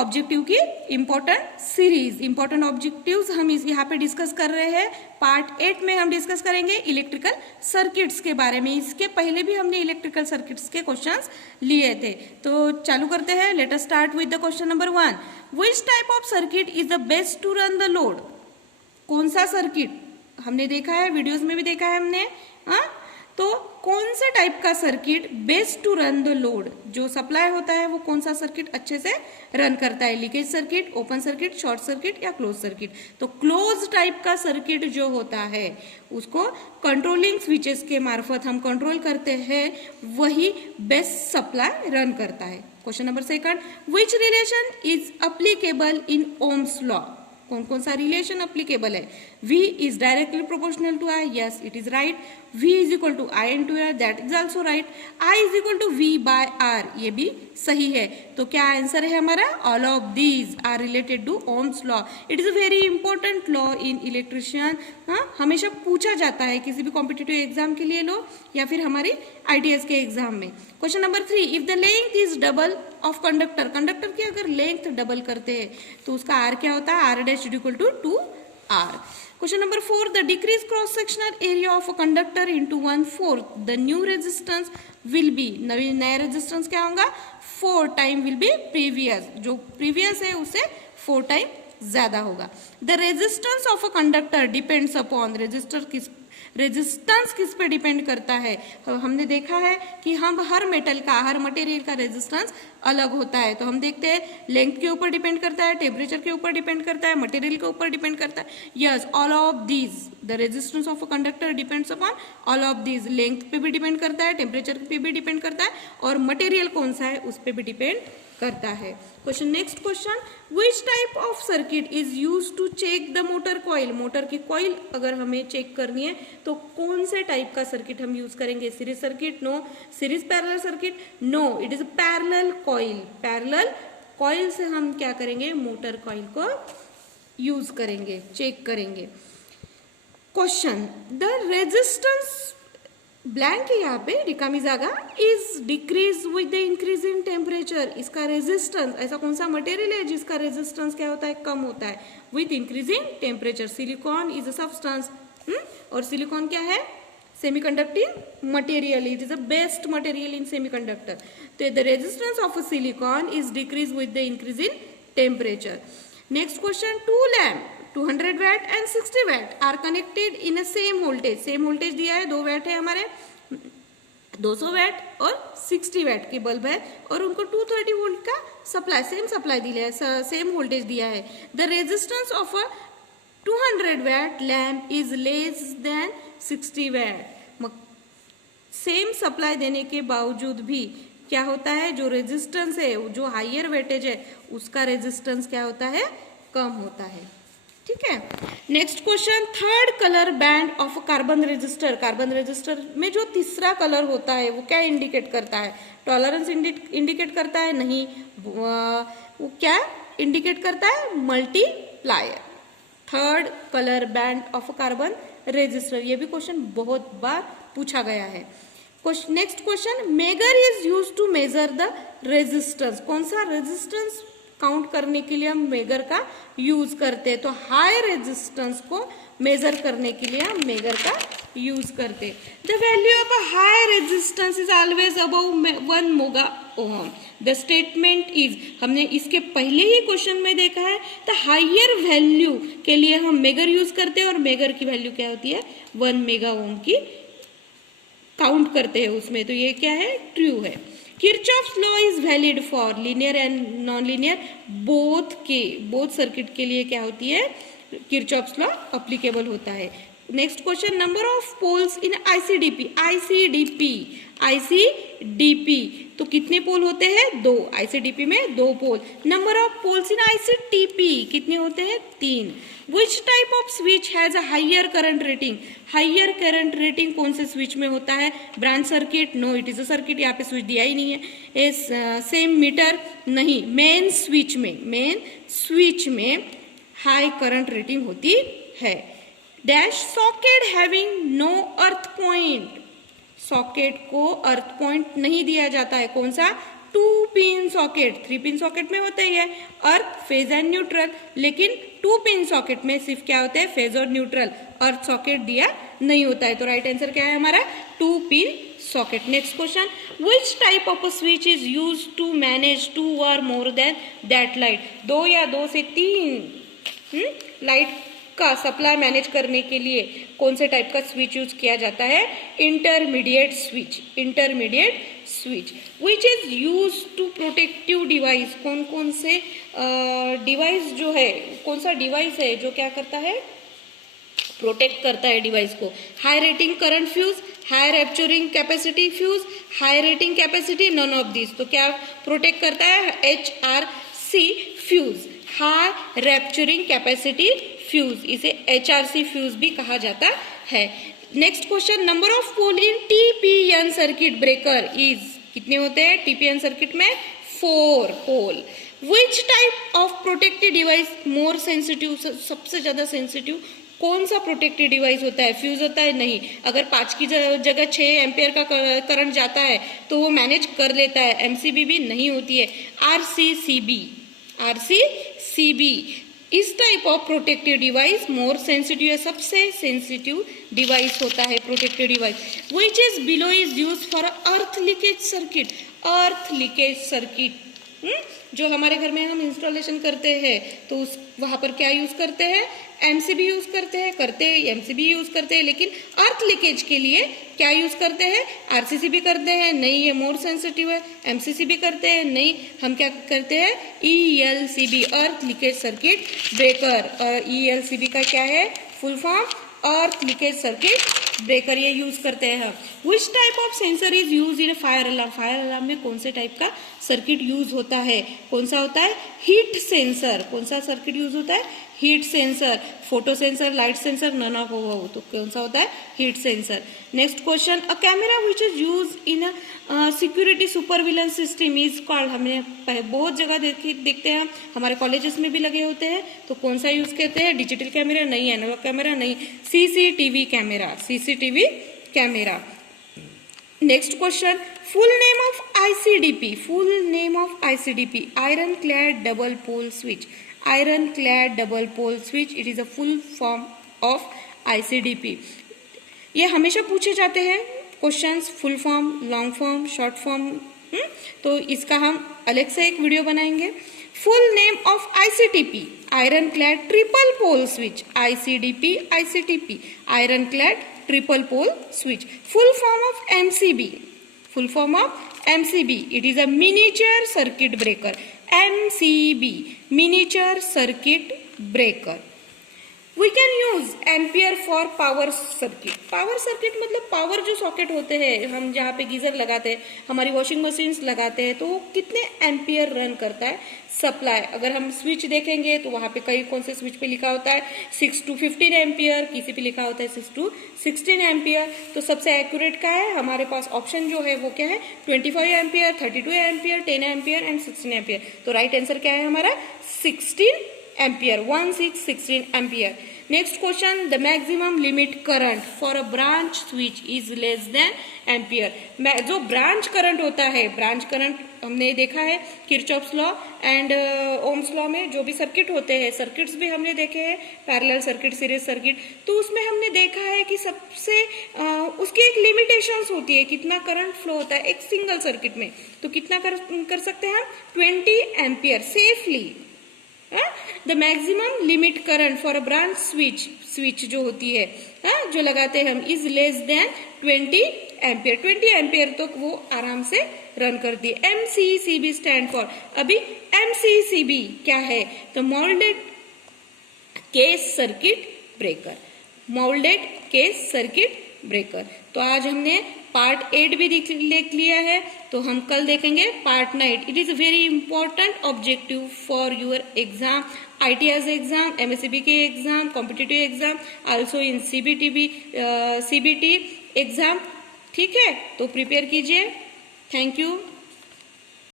Objective की important series. Important objectives हम यहाँ पे डिस्कस कर रहे हैं। पार्ट 8 में हम डिस्कस करेंगे इलेक्ट्रिकल सर्किट्स के बारे में। इसके पहले भी हमने इलेक्ट्रिकल सर्किट्स के क्वेश्चंस लिए थे। तो चालू करते हैं। Let us start with the question number 1। Which type of circuit is the best to run the load? कौन सा सर्किट हमने देखा है, वीडियोस में भी देखा है हमने। तो कौन से टाइप का circuit best to run the load, जो सप्लाई होता है वो कौन सा सर्किट अच्छे से रन करता है? Leakage circuit, open circuit, short circuit या क्लोज सर्किट? तो क्लोज टाइप का सर्किट जो होता है उसको कंट्रोलिंग स्विचेस के मार्फत हम कंट्रोल करते हैं, वही बेस्ट सप्लाई रन करता है। Question number 2, which relation is applicable in Ohm's law? कौन कौन सा रिलेशन अप्लीकेबल है? V is directly proportional to I, yes it is right. V is equal to I into R, that is also right. I is equal to V by R, ये भी सही है। तो क्या आंसर है हमारा? All of these are related to Ohm's law. It is a very important law in electrician. हमेशा पूछा जाता है किसी भी कॉम्पिटिटिव एग्जाम के लिए लो या फिर हमारी ITS के एग्जाम में। Question number 3, if the length is double of conductor, conductor की अगर लेंथ डबल करते हैं तो उसका R क्या होता है? R dash equal to 2R। Question number 4, the decreased cross sectional area of a conductor into 1/4, the new resistance will be, नया रेजिस्टेंस क्या होगा? 4 टाइम will be previous, जो previous है उससे 4 टाइम ज्यादा होगा। The resistance of a conductor depends upon, resistance किस पे डिपेंड करता है? हमने देखा है कि हम हर मेटल का, हर मटेरियल का रेजिस्टेंस अलग होता है। तो हम देखते हैं लेंथ के ऊपर डिपेंड करता है, टेम्परेचर के ऊपर डिपेंड करता है, मटेरियल के ऊपर डिपेंड करता है। Yes, all of these, the resistance of a conductor depends upon all of these. Length पे भी डिपेंड करता है, टेम्परेचर पे भी डिपेंड करता है, और मटेरियल कौन सा है उस पे भी डिपेंड करता है। Question, next question, which type of circuit is use to check the motor coil? Motor की कॉइल अगर हमें चेक करनी है तो कौन से टाइप का सर्किट हम यूज करेंगे? Series circuit? No. Series parallel circuit? No, it is parallel coil. Parallel coil से हम क्या करेंगे? मोटर कॉइल को यूज करेंगे, चेक करेंगे। क्वेश्चन, द रेजिस्टेंस, ब्लैंक है यहाँ पे, रिकामी जागा, is decrease with the increase in temperature. इसका रेजिस्टेंस, ऐसा कौन सा मटेरियल है जिसका रेजिस्टेंस क्या होता है? कम होता है with increasing temperature. Silicon is a substance, और सिलिकॉन क्या है? Semiconducting material, it is a best material in semiconductor. तो the resistance of a silicon is decrease with the increase in temperature. Next question, 2 lamp 200 watt and 60 watt are connected in a same voltage. Same voltage दिया है, 2 VAT है हमारे, 200 VAT और 60 VAT के bulb है, और उनको 230 वोल्ट का सप्लाई, सेम सप्लाई दिया है, सेम वोल्टेज दिया है। The resistance of a 200 watt lamp is less than 60 watt. Same supply देने के बावजूद भी क्या होता है? जो रेजिस्टेंस है, जो हाइयर वेटेज है, उसका रेजिस्टेंस क्या होता है? कम होता है। ठीक है। Next question, third colour band of carbon resistor. Carbon resistor में जो तीसरा कलर होता है वो क्या इंडिकेट करता है? टॉलरेंस इंडिकेट करता है? नहीं, वो क्या इंडिकेट करता है? Multiplier. Third colour band of carbon resistor, ये भी क्वेश्चन बहुत बार पूछा गया है। Next question, megger is use to measure the resistance. कौन सा रेजिस्टेंस काउंट करने के लिए हम मेगर का यूज करते हैं? तो हाई रेजिस्टेंस को मेजर करने के लिए हम मेगर का यूज करते हैं। The value of a high resistance is always above 1 mega ohm. The statement is, हमने इसके पहले ही क्वेश्चन में देखा है, द हाइयर वैल्यू के लिए हम मेगर यूज करते हैं, और मेगर की वैल्यू क्या होती है? 1 मेगा ओम की काउंट करते हैं उसमें। तो ये क्या है? ट्रू है। Kirchhoff's law is valid for linear and non linear, both circuit के लिए क्या होती है? किरचॉफ्स लॉ अप्लीकेबल होता है। Next question, number of poles in ICDP. ICDP तो कितने पोल होते हैं? 2। आईसीडीपी में 2 pole. Number of poles in ICTP कितने होते हैं? 3। Which type of switch has a higher current rating? Higher current rating कौन से स्विच में होता है? Branch circuit? No, it is a circuit, यहाँ पे स्विच दिया ही नहीं है। Same meter? नहीं, मेन स्विच में हाई करंट रेटिंग होती है। Dash socket having no earth point, socket को अर्थ पॉइंट नहीं दिया जाता है। कौन सा? Two pin socket, 3 pin socket में होता ही है अर्थ, फेज एंड न्यूट्रल, लेकिन 2 पिन सॉकेट में सिर्फ क्या होता है, फेज और न्यूट्रल, अर्थ सॉकेट दिया नहीं होता है। तो राइट आंसर क्या है हमारा, 2 pin socket. Next question, which type of a switch is use to manage 2 और मोर देन दैट लाइट, 2 या 2 से 3 लाइट का सप्लाई मैनेज करने के लिए कौन से टाइप का स्विच यूज किया जाता है, intermediate switch, intermediate switch. Which is use to protective device, कौन कौन से डिवाइस जो है, कौन सा डिवाइस है जो क्या करता है, प्रोटेक्ट करता है डिवाइस को, high rating current fuse, high rupturing capacity fuse, high rating capacity, none of this. तो क्या प्रोटेक्ट करता है, HRC fuse, high rupturing capacity fuse, इसे HRC फ्यूज भी कहा जाता है। Next question, number of pole in TPN circuit breaker is, कितने होते हैं TPN सर्किट में, 4 pole. Which type of protective device more sensitive, सबसे ज्यादा सेंसिटिव कौन सा प्रोटेक्टिव डिवाइस होता है, फ्यूज होता है, नहीं, अगर 5 की जगह 6 एम्पियर का करंट जाता है तो वो मैनेज कर लेता है, MCB भी नहीं होती है, RCCB, RCCB इस type of protective device more sensitive है, सबसे सेंसिटिव डिवाइस होता है protective device. Which is below is use for earth leakage circuit, earth leakage circuit जो हमारे घर में हम इंस्टॉलेशन करते हैं तो उस वहां पर क्या यूज करते हैं, MCB यूज करते हैं, MCB यूज करते हैं, लेकिन अर्थ लीकेज के लिए क्या यूज करते हैं, RCCB करते हैं, नहीं ये मोर सेंसिटिव है, MCCB करते हैं, नहीं, हम क्या करते हैं, ELCB, अर्थ लीकेज सर्किट ब्रेकर। ELCB का क्या है फुल फॉर्म, अर्थ लीकेज सर्किट ब्रेकर, ये यूज करते हैं हम। विच type of sensor is use in fire alarm, fire alarm में कौन से टाइप का सर्किट यूज होता है, कौन सा होता है, हीट सेंसर, कौन सा सर्किट यूज होता है, heat sensor, photo sensor, light sensor, none of वो, तो कौन सा होता है, heat sensor. Next question, a camera which is use in security surveillance system is called, हमने बहुत जगह देखते हैं, हमारे कॉलेजेस में भी लगे होते हैं, तो कौन सा यूज करते हैं, डिजिटल कैमरा नहीं, एनालॉग कैमरा नहीं, CCTV camera, CCTV camera. Next question, full name of ICDP, full name of ICDP, iron clad double pole switch, iron clad double pole switch, it is a full form of ICDP। ये हमेशा पूछे जाते हैं questions, full form, long form, short form, तो इसका हम अलग से एक वीडियो बनाएंगे। Full name of ICTP, iron clad triple pole switch, ICDP, iron clad triple pole switch. Full form of MCB, full form of MCB, it is a miniature circuit breaker, MCB, miniature circuit breaker। We can use ampere for power circuit, power circuit मतलब power जो socket होते हैं, हम जहाँ पे geyser लगाते हैं, हमारी वॉशिंग मशीन्स लगाते हैं, तो वो कितने एम्पियर रन करता है सप्लाई। अगर हम स्विच देखेंगे तो वहाँ पे कई कौन से स्विच पे लिखा होता है 6 to 15 एम्पियर, किसी पे लिखा होता है 6 to 16 एम्पियर। तो सबसे एक्यूरेट का है हमारे पास ऑप्शन जो है वो क्या है, 25 ampere, 32 ampere, 10 ampere and 16 ampere. तो राइट आंसर क्या है हमारा 16 ampere, 16 ampere. Next question, the maximum limit current for a branch switch is less then ampere. जो ब्रांच करंट होता है, ब्रांच करंट हमने देखा है Kirchhoff's law and Ohm's law में, जो भी सर्किट होते हैं, सर्किट्स भी हमने देखे हैं, पैरेलल सर्किट, सीरीज सर्किट, तो उसमें हमने देखा है कि सबसे उसकी एक लिमिटेशंस होती है, कितना करंट फ्लो होता है एक सिंगल सर्किट में। तो कितना कर सकते हैं हम 20 ampere safely. The maximum limit current for a branch switch जो होती है, जो लगाते हैं हम, is less then 20 ampere, 20 ampere तक वो आराम से रन करती है। MCCB स्टैंड फॉर, अभी MCCB क्या है, तो moulded case circuit breaker, moulded case circuit breaker. तो आज हमने पार्ट 8 भी देख लिया है, तो हम कल देखेंगे part 9। It is very important objective for your exam, ITS exam, MSCB के exam, competitive exam, also in CBT exam. ठीक है, तो प्रिपेयर कीजिए। Thank you.